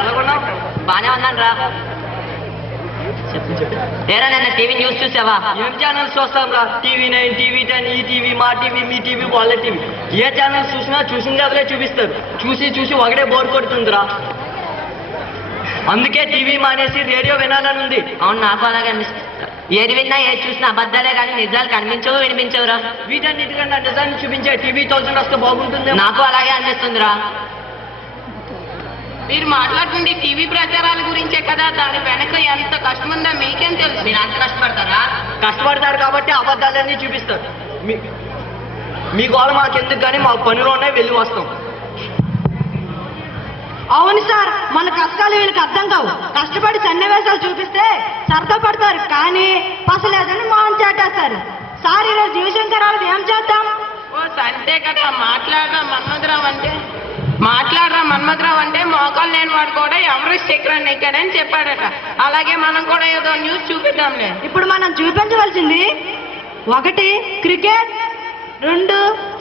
ఎలాగున్నావు? బానే ఉన్నాను రా. ఏరా నిన్న టీవీ న్యూస్ చూసావా? ఏం ఛానల్స్ చూస్తాం రా? TV9, TV10, ఈ టీవీ, మా టీవీ, మీ టీవీ, వాళ్ళ టీవీ. ఏ ఛానల్స్ చూసినా చూసింది అదిలే చూపిస్తారు. చూసి చూసి ఒకటే బోర్ కొడుతుందిరా. అందుకే టీవీ మానేసి రేడియో వినాలని ఉంది. అవును, నాకు అలాగే అనిపిస్తుంది. ఏది విన్నా ఏది చూసినా అబద్ధాలే కానీ నిజాలు కనిపించవు వినిపించవురా. వీటన్నిటికన్నా నిజాన్ని చూపించే TV1000 వస్తే బాగుంటుంది. నాకు అలాగే అనిపిస్తుందిరా. మీరు మాట్లాడుతుంది టీవీ ప్రచారాల గురించే కదా, దాని వెనక ఎంత కష్టం ఉందో మీకేం తెలుసు? మీరు అంత కష్టపడతారా? కష్టపడతారు కాబట్టి అబద్ధాలన్నీ చూపిస్తారు. మీ గోళ మాకెందుకు కానీ మా పనిలోనే వెళ్ళి వస్తాం. అవును సార్, మన కష్టాలు వీళ్ళకి అర్థం కావు. కష్టపడి సన్నివేశాలు చూపిస్తే సరదా పడతారు, కానీ పసలేదని మోహన్ చేటేస్తారు. సార్ ఈరోజు జీవశంకరాలకు ఏం చేద్దాం? ఓ అంతే కదా, మాట్లాడరా మన్మథరావు అంటే మోకాలు లేని వాడు కూడా ఎవరెస్ట్ చక్రాన్ని ఎక్కాడని చెప్పాడట. అలాగే మనం కూడా ఏదో న్యూస్ చూపిద్దాంలే. ఇప్పుడు మనం చూపించవలసింది 1 క్రికెట్, 2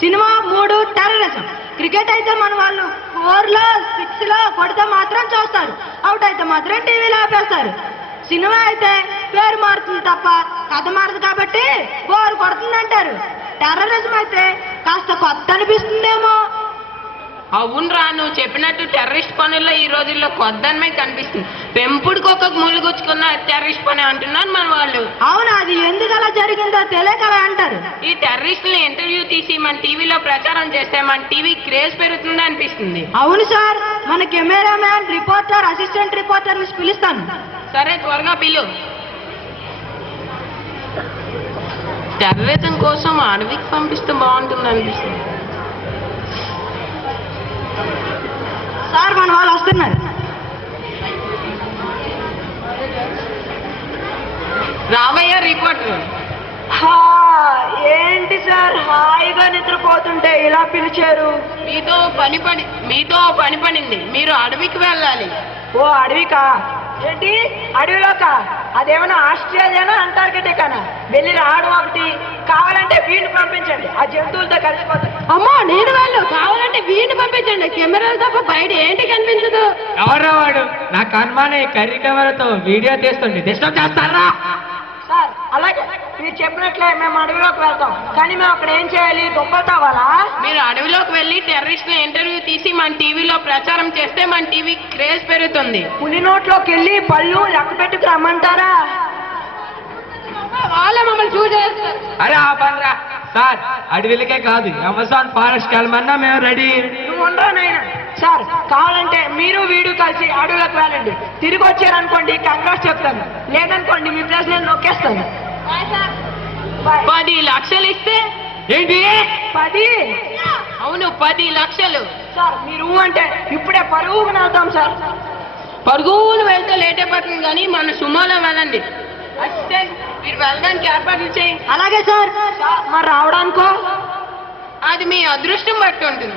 సినిమా, 3 టెర్రరిజం. క్రికెట్ అయితే మన వాళ్ళు 4లో 6లో కొడితే మాత్రం చూస్తారు, అవుట్ అయితే మాత్రం టీవీలో ఆపేస్తారు. సినిమా అయితే పేరు మారుతుంది తప్ప కథ మారదు కాబట్టి బోరు కొడుతుంది అంటారు. టెర్రరిజం అయితే కాస్త కొత్త అనిపిస్తుందేమో. అవునరా, నువ్వు చెప్పినట్టు టెర్రరిస్ట్ పనుల్లో ఈ రోజుల్లో కొద్దనమే కనిపిస్తుంది. పెంపుడికి ఒక మూలుగుచ్చుకున్న టెర్రరిస్ట్ పని అంటున్నారు మన వాళ్ళు. అవును, అది ఎందుకు అలా జరిగిందో తెలియక అలా అంటారు. ఈ టెర్రరిస్టులు ఇంటర్వ్యూ తీసి మన టీవీలో ప్రచారం చేస్తే మన టీవీ క్రేజ్ పెరుగుతుంది అనిపిస్తుంది. అవును సార్, మన కెమెరామ్యాన్, రిపోర్టర్, అసిస్టెంట్ రిపోర్టర్ పిలుస్తాను. సరే, త్వరగా పిలు. టెర్రరిజం కోసం అడవికి పంపిస్తే బాగుంటుంది అనిపిస్తుంది. సార్ మన వాళ్ళు వస్తున్నారు. రావయ్య రిపోర్టర్. ఏంటి సార్ హాయిగా నిద్రపోతుంటే ఇలా పిలిచారు? మీతో పని పడింది, మీరు అడవికి వెళ్ళాలి. ఓ అడవికా? ఏంటి అడవిలోకా? అదేమన్నా ఆస్ట్రేలియానా అంటార్కిటికానా? వెళ్ళి రావడం ఒకటి, కావాలంటే వీడిని పంపించండి, ఆ జంతువులతో కలిసిపోతాయి. అమ్మా నేను వెళ్ళు, కావాలంటే వీడిని పంపించండి, కెమెరాలు తప్ప బయట ఏంటి కనిపించదు. ఎవరా వాడు? నాకు అనుమానం ఈ కర్రీ కెమెరాతో వీడియో తీస్తుంది. డిస్టర్బ్ చేస్తారా? సార్ అలాగే మీరు చెప్పినట్లే మేము అడవిలోకి వెళ్తాం, కానీ మేము అక్కడ ఏం చేయాలి? దుప్పలు కావాలా? మీరు అడవిలోకి వెళ్ళి టెర్రరిస్టుల ఇంటర్వ్యూ తీసి మన టీవీలో ప్రచారం చేస్తే మన టీవీ క్రేజ్ పెరుగుతుంది. పులి నోట్లోకి వెళ్ళి పళ్ళు లెక్క పెట్టుకు రమ్మంటారా? వాళ్ళే మమ్మల్ని చూసేస్తారు. అరే ఆ పనిరా సార్, అడవిలకే కాదు అమెజాన్ ఫారెస్ట్ వెళ్ళమన్నా మేము రెడీ. నువ్వు ఉండరా నాయన. సార్ కావాలంటే మీరు వీడు కలిసి అడవిలోకి వెళ్ళండి, తిరిగి వచ్చారనుకోండి కంగ్రాట్స్ చెప్తాను, లేదనుకోండి మీ ప్లేస్ నేను నొక్కేస్తాను. 10 లక్షలు ఇస్తే ఏంటి? 10? అవును, 10 లక్షలు. సార్ మీరు అంటే ఇప్పుడే పరుగున వెళ్తాం సార్. పరుగులు వెళ్తే లేట్ అయిపోతుంది, కానీ మన సుమాలో వెళ్ళండి. అసిస్టెంట్, మీరు వెళ్ళడానికి ఏర్పాట్లు చేయండి. అలాగే సార్. మరి రావడానికో? అది మీ అదృష్టం బట్టి ఉంటుంది.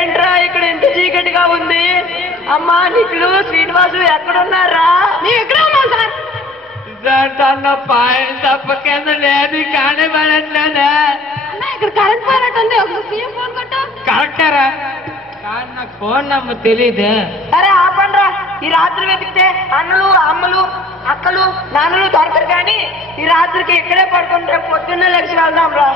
ఏంట్రా ఇక్కడ ఎంత చీకటిగా ఉంది? అమ్మా నిఖిలు, శ్రీనివాసు ఎక్కడున్నారా? మేము ఎక్కడ ఉన్నాం సార్. తన పాయం తప్పకేంద లేదు కానీ పడట్లేదా? ఇక్కడ కరెంట్ పోయినట్టుంది, ఒక సీఎం ఫోన్ కొట్టు. కరెక్టరా? కానీ నాకు ఫోన్ నెంబర్ తెలీదే. అరే ఆపండ్రా, ఈ రాత్రి వెతికితే అన్నలు, అమ్మలు, అక్కలు, నాన్నలు దొరకరు, కానీ ఈ రాత్రికి ఇక్కడే పడుకుంటే పొద్దున్నే లెక్సి వెళ్దాం రా.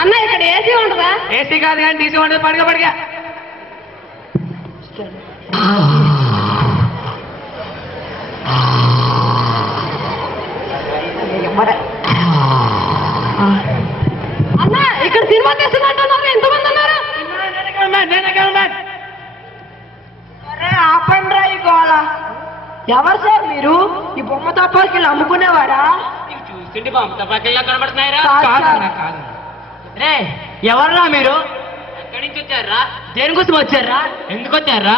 అన్న ఇక్కడ ఏసీ ఉండదా? ఏసీ కాదు కానీ డీసీ ఉండదు. పడగా పడగా అన్న ఇక్కడ సినిమా తీస్తున్నట్టున్నారు, ఎంతమంది ఉన్నారు? అరే ఆపండ్రా ఈ గోళ. ఎవరు సార్ మీరు? ఈ బొమ్మ తప్పకి అమ్ముకునేవాడా? చూస్తుంటే బొమ్మ పక్కన కనబడుతున్నాయిరా. రే ఎవర్రా మీరు? ఎక్కడి నుంచి వచ్చారా? దేనికోసం వచ్చారా? ఎందుకు వచ్చారా?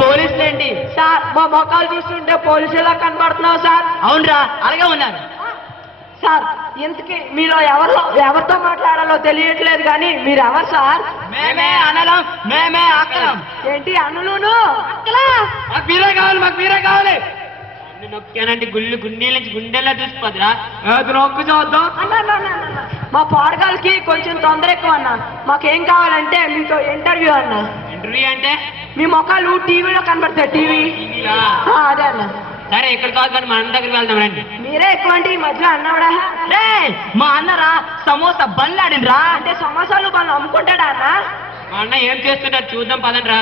పోలీసులేంటి సార్? మా మొక్కలు చూస్తుంటే పోలీసులా కనబడుతున్నావు సార్. అవునరా, అలాగే ఉన్నారు సార్. ఇంతకీ మీలో ఎవరితో మాట్లాడాలో తెలియట్లేదు కానీ మీరు ఎవరు సార్? మేమే అనలం, మేమే అక్కలం. ఏంటి అన్నలును అక్కలా? మాకు మీరే కావాలి, మాకు మీరే కావాలి. నొక్కానంటే గుళ్ళు గుండెల నుంచి గుండెలా చూసిపోదురా. నొక్కు చూద్దాం. అన్న మా పాడగాలకి కొంచెం తొందర ఎక్కువ అన్న. మాకేం కావాలంటే మీతో ఇంటర్వ్యూ అన్న. ఇంటర్వ్యూ అంటే మీ ముఖాలు టీవీలో కనబడతాయి. టీవీ అదే అన్న. సరే ఇక్కడ కాదు కానీ మన దగ్గరికి వెళ్దాం రండి. మీరే ఎక్కువ అంటే ఈ మధ్యలో అన్నవడా? మా అన్నరా సమోసా బండ్లాడినరా. అంటే సమోసాలు వాళ్ళు అమ్ముకుంటాడా అన్న? మా అన్న ఏం చేస్తుంటారు చూద్దాం పదండి రా.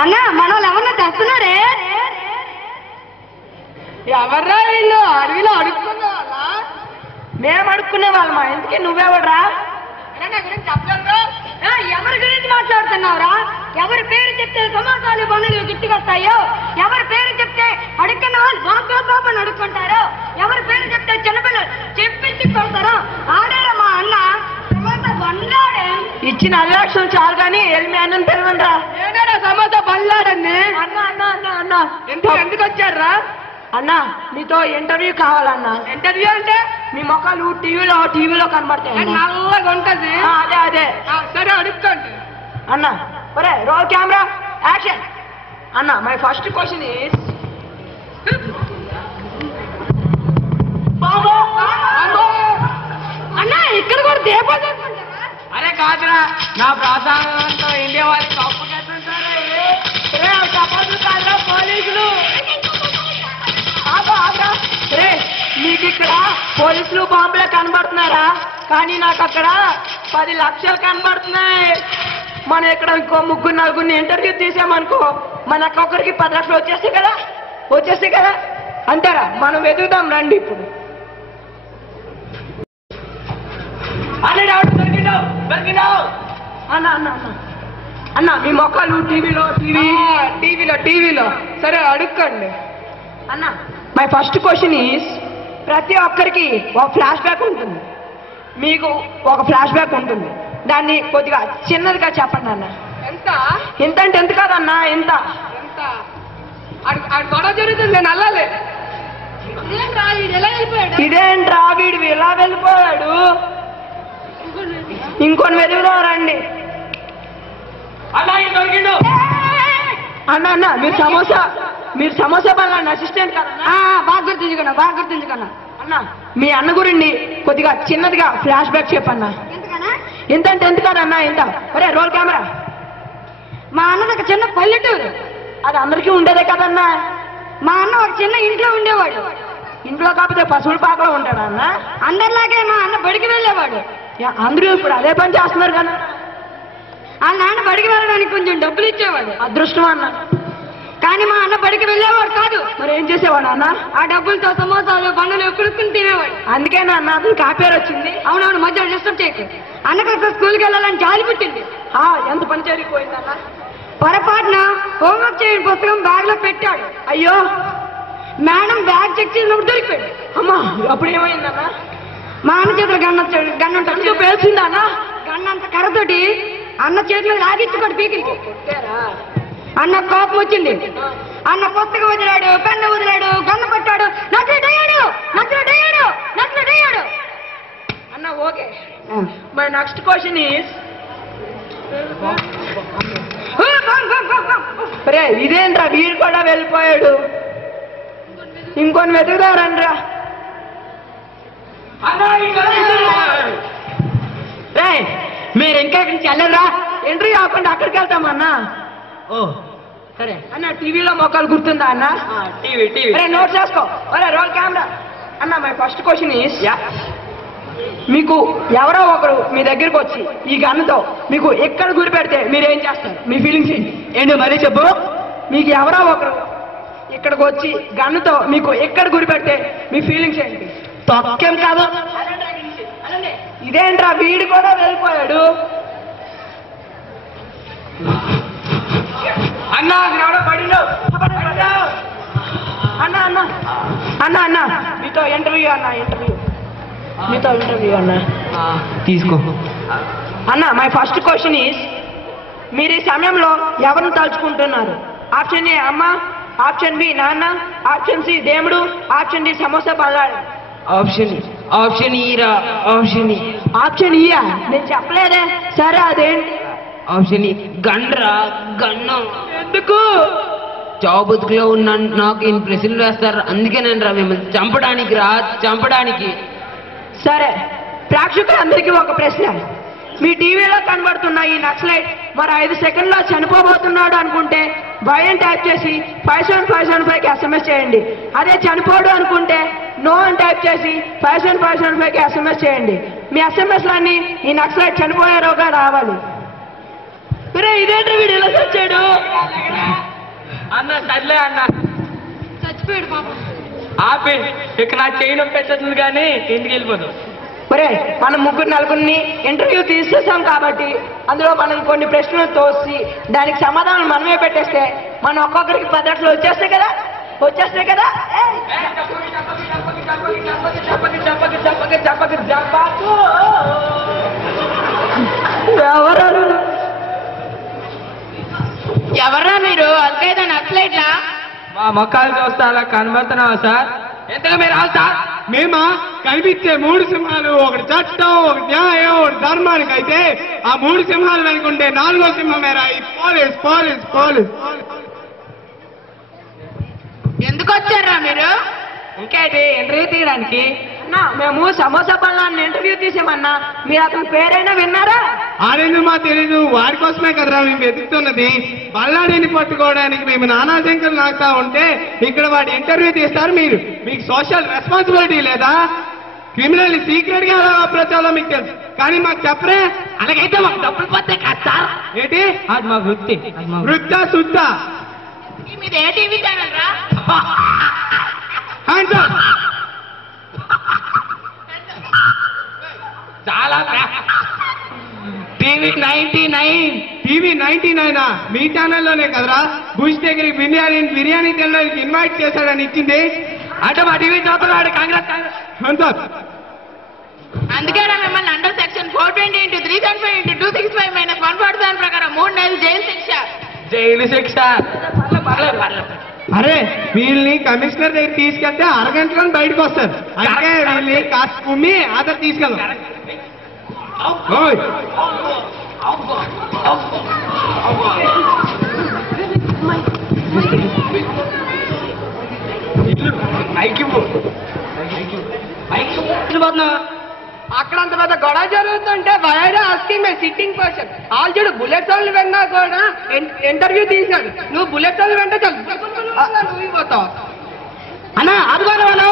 అన్న మన వాళ్ళు ఎవరన్నా తెస్తున్నారే? ఎవర్రా వీళ్ళు? అడవిలో అడుక్కునే వాళ్ళ? మేము అడుక్కునే వాళ్ళమా? ఎందుకే నువ్వెవడరా? ఎవరి గురించి మాట్లాడుతున్నావురా? ఎవరి పేరు చెప్తే సమాసాలు పనులు గుర్తుకొస్తాయో, ఎవరి పేరు చెప్తే అడుక్కున్న వాళ్ళు బాబు అడుక్కుంటారో, ఎవరి పేరు చెప్తే చిన్నపిల్లలు చెప్పించి కొడతారో ఆడారా మా అన్న. ఇచ్చిన 2 లక్షలు చాలు కానీ ఎల్మి అన్నని పిలవండిరా. ఏదైనా సమోసా బండ్లాడండి. అన్న అన్న అన్న అన్న ఎందుకు వచ్చారా? అన్న మీతో ఇంటర్వ్యూ కావాలన్నా. ఇంటర్వ్యూ అంటే మీ మొక్కలు టీవీలో కనబడతాయి. నల్లగా ఉంటది. అదే సరే అడుక్కోండి అన్న. ఒరే రోల్ కెమెరా యాక్షన్. అన్న మై ఫస్ట్ క్వశ్చన్ ఈస్ అన్న ఇక్కడ కూడా దీపాలు చేసుకుంటారా? అరే కాదురా, నా ప్రాంతంతో ఇండియా వారికి పోలీసులు మీకు ఇక్కడ పోలీసులు బాంబులే కనబడుతున్నారా? కానీ నాకు అక్కడ 10 లక్షలు కనబడుతున్నాయి. మనం ఇక్కడ ఇంకో 3-4 ఇంటర్వ్యూ తీసామనుకో మనకు ఒకరికి 10 లక్షలు వచ్చేస్తాయి కదా అంటారా? మనం వెతుకుదాం రండి ఇప్పుడు. అన్న మీ మొక్కలు టీవీలో సరే అడుక్కండి అన్న. మై ఫస్ట్ క్వశ్చన్ ఈస్ ప్రతి ఒక్కరికి ఒక ఫ్లాష్ బ్యాక్ ఉంటుంది. మీకు ఒక ఫ్లాష్ బ్యాక్ ఉంటుంది. దాన్ని కొద్దిగా చిన్నదిగా చెప్పండి అన్న. ఎంత అంటే ఎంత కాదన్నా, ఎంత గొడవ జరుగుతుంది. నేను అల్లాలి. ఇదేంట్రా వీడు ఇలా వెళ్ళిపోయాడు? ఇంకొని వెతుకుదాం రండి. అన్న మీరు సమోసా బండ్ల అసిస్టెంట్ కదా? బాగా గుర్తించుకున్నా అన్న. మీ అన్న గురించి కొద్దిగా చిన్నదిగా ఫ్లాష్ బ్యాక్ చెప్పన్నా. ఎంత అంటే ఎంత కాదన్నా, ఎంత? ఒరే రోల్ కెమెరా. మా అన్నది ఒక చిన్న పల్లెటూరు. అది అందరికీ ఉండేదే కదన్నా. మా అన్న ఒక చిన్న ఇంట్లో ఉండేవాడు. ఇంట్లో కాకపోతే పశువుల పాకలో ఉంటాడా అన్న? అందరిలాగే మా అన్న బడికి వెళ్ళేవాడు. అందరూ ఇప్పుడు అదే పని చేస్తున్నారు కదా. ఆ నాన్న బడికి వెళ్ళడానికి కొంచెం డబ్బులు ఇచ్చేవాడు. అదృష్టం అన్న. కానీ మా అన్న బడికి వెళ్ళేవాడు కాదు. మరి ఏం చేసేవాడు అన్న? ఆ డబ్బులతో సమోసాలు బండలు ఎప్పుడుకుని తినేవాడు. అందుకే నా అతను కాపేరు వచ్చింది. అవునవును, మధ్య డిస్టర్బ్ చేయకు. అన్నకైతే స్కూల్కి వెళ్ళాలని జాలి పుట్టింది. ఎంత పని జరిగిపోయిందన్న. పొరపాటున హోంవర్క్ చేయని పుస్తకం బ్యాగ్ లో పెట్టాడు. అయ్యో, మేడం బ్యాగ్ చెక్ చేసినప్పుడు దొరికిపోయాడు. అమ్మా, అప్పుడు ఏమైందన్న? మా అన్న చేతిలో గన్ను పేల్చిందా అన్న? గన్నంత కర్రతోటి అన్న చేతిలో లాగించుకోండి పీకిలి. అన్న కోపం వచ్చింది. అన్న పుస్తకం వదిలాడు, పెన్ను వదిలాడు, గన్ను కొట్టాడు, నచ్చుడయ్యాడు. అన్న okay. My next question is రే ఇదేంట్రా వీడు కూడా వెళ్ళిపోయాడు. ఇంకొని వెతుకుదారండ్రా. మీరు ఇంకా ఇక్కడి నుంచి వెళ్ళరా? ఎంట్రీ కాకుండా అక్కడికి వెళ్తామన్నా. సరే అన్న. టీవీలో మొక్కలు గుర్తుందా అన్న? టీవీ నోట్ చేసుకో. Roll camera. అన్న మై ఫస్ట్ క్వశ్చన్ ఈస్ మీకు ఎవరో ఒకరు మీ దగ్గరికి వచ్చి ఈ గన్నుతో మీకు ఎక్కడ గురి పెడితే మీరేం చేస్తారు? మీ ఫీలింగ్స్ ఏంటి మరీ చెప్పు. మీకు ఎవరో ఒకరు ఇక్కడికి వచ్చి గన్నుతో మీకు ఎక్కడ గురి పెడితే మీ ఫీలింగ్స్ ఏంటి? తొక్కేం కాదు. ఇదేంట్రా వీడు కూడా వెళ్ళిపోయాడు. అన్న మీతో ఇంటర్వ్యూ అన్న. తీసుకో. అన్న మై ఫస్ట్ క్వశ్చన్ ఈస్, మీరు ఈ సమయంలో ఎవరిని తలుచుకుంటున్నారు? ఆప్షన్ ఏ అమ్మ, ఆప్షన్ బి నాన్న, ఆప్షన్ సి దేవుడు, ఆప్షన్ డి సమోసా పల్లాడు. ఆప్షన్ ఈరా, ఆప్షన్ ఈ. ఆప్షన్ ఇయా? నేను చెప్పలేదే. సరే అదేంటి? ఆప్షన్ ఈ గన్రా, గన్ను. ఎందుకు? చావు బతుకులో ఉన్న నాకు ఇన్ని ప్రశ్నలు వేస్తారు, అందుకేనండి రా మిమ్మల్ని చంపడానికి. సరే, ప్రేక్షకులందరికీ ఒక ప్రశ్న. మీ టీవీలో కనబడుతున్న ఈ నక్సలైట్ మరి 5 సెకండ్లో చనిపోబోతున్నాడు అనుకుంటే భయం టైప్ చేసి 57575కి SMS చేయండి. అదే చనిపోడు అనుకుంటే నో అని టైప్ చేసి 57575కి SMS చేయండి. మీ SMSలన్నీ ఈ నక్సలైట్ చనిపోయారోగా రావాలి. మరే ఇదేంటి వీడు ఇలా చచ్చాడు? అన్న సర్లే అన్న, చచ్చిపోయాడు పాప. ఆపే, ఇక నా చేయడం పెట్టదు కానీ ఎందుకు వెళ్ళిపోతాం. మరే మనం 3-4 ఇంటర్వ్యూ తీసేసాం కాబట్టి అందులో మనం కొన్ని ప్రశ్నలు తోసి దానికి సమాధానం మనమే పెట్టేస్తే మనం ఒక్కొక్కరికి 10 లక్షలు వచ్చేస్తాయి కదా. ఎవర్రా మీరు? అల్కైదా నక్సలైట్లా? మా మొక్కలు చూస్తే అలా కనబడుతున్నావా సార్? ఎంతగా మీరు సార్? మేమా కనిపించే 3 సింహాలు, ఒకటి చట్టం, ఒకటి న్యాయం, ఒకటి ధర్మానికి అయితే ఆ 3 సింహాలు అనుకుంటే 4వ సింహమేరా ఈ పోలీస్. ఎందుకు వచ్చారా మీరు? ఇంకేంటి ఇంటర్వ్యూ తీయడానికి? అన్నా మేము సమోసా పళ్ళాన్ని ఇంటర్వ్యూ తీసామన్నా, మీరు అతని పేరైనా విన్నారా? ఆడేందుకు మా తెలీదు, వాడి కోసమే కదరా మేము వెతుకుతున్నది. బల్లాడిని పట్టుకోవడానికి మేము నానా శంకర్ నాకుతా ఉంటే ఇక్కడ వాడి ఇంటర్వ్యూ తీస్తారు. మీకు సోషల్ రెస్పాన్సిబిలిటీ లేదా? క్రిమినల్ సీక్రెట్ గా ప్రచారం మీకు తెలుసు కానీ మాకు చెప్పరే. అలాగైతే మాకు డబ్బులు పోతే కాదు సార్. ఏంటి అది మా వృత్తి. వృత్తా సుత్తా మీది ఏ టీవీ ఛానల్ రా? చాలా టీవీ 99 మీ ఛానల్లోనే కదరా బుష్ దగ్గరికి బిర్యానీ తినడానికి ఇన్వైట్ చేశాడని ఇచ్చింది. అంటే మా టీవీ చూస్తున్నాడు కాంగ్రెస్. అందుకే మిమ్మల్ని అండర్ సెక్షన్ 420/375/265 ప్రకారం 3 నెలలు జైలు శిక్ష. అరే వీళ్ళని కమిషనర్ దగ్గర తీసుకెళ్తే అరగంటలో బయటకు వస్తారు. అంటే వీళ్ళని కాస్త కుమ్మి ఆధార్ తీసుకెళ్దాం. అక్కడ అంత పెద్ద గొడవ జరుగుతుంటే Wyra asking my sitting person all చూడు బుల్లెట్ వాళ్ళు విన్నా కూడా ఇంటర్వ్యూ తీశాడు. నువ్వు బుల్లెట్ వాళ్ళు వెంట నువ్వు పోతావు అన్నా. అదిగోను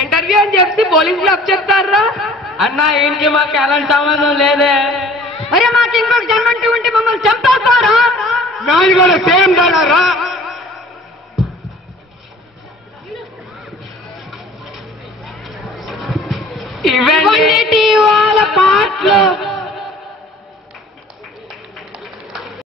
ఇంటర్వ్యూ అని చెప్పి పోలీసులు అప్ చెప్తారా? అన్న ఈయనకి మాకు ఎలాంటి సంబంధం లేదే. అరే మాకు ఇంకొక జన్మంటూ ఉంటే మమ్మల్ని చంపేస్తారా? నాది కూడా సేమ్ డాలరా. ఇవన్నీ వాళ్ళ పాటలు.